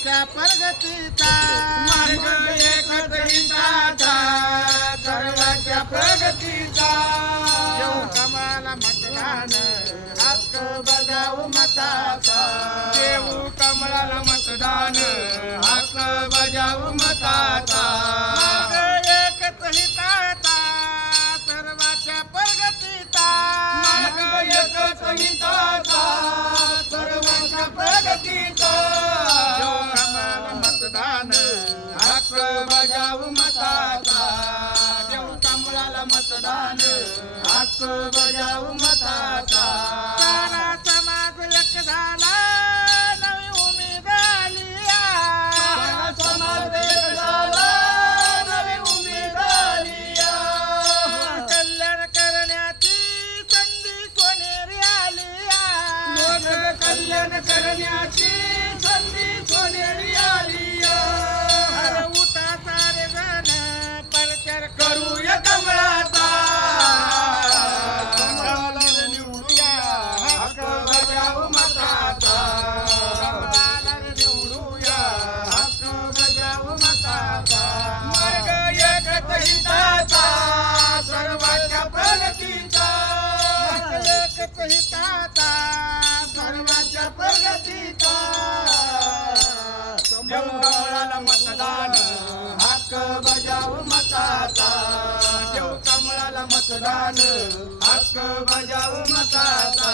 सर्वाच्या प्रगतीचा मार्ग एकच हिताचा सर्वांच्या प्रगतीचा देऊ कमळाला मतदान हक्क बजावू मताचा देऊ कमळाला मतदान हक्क बजावू मताचा मार्ग एकच हिताचा सर्वाच्या प्रगतीचा मार्ग एकच हिताचा सर्वांच्या प्रगतीचा देऊ कमळाला मतदान हक्क बजावू मताचा देऊ कमळाला मतदान हक्क बजावू मताचा सारा समाज एक झाला नवी उमेद आली सारा समाज एक झाला नवी उमेद आली कल्याण करण्याची संधी सोनेरी आली लोक कल्याण करण्याची संधी सोनेरी आली अरे उठा सारे जण प्रचार करूया कमळाचा कमळाला निवडूया हक्क बजावू मताचा कमळाला निवडूया हक्क बजावू मताचा मार्ग एकच हिताचा सर्वांच्या प्रगतीचा एकच हिताचा सर्वांच्या प्रगतीचा देऊ कमळाला मतदान हक्क बजावू मताचा देऊ कमळाला मतदान हक्क बजावू मताचा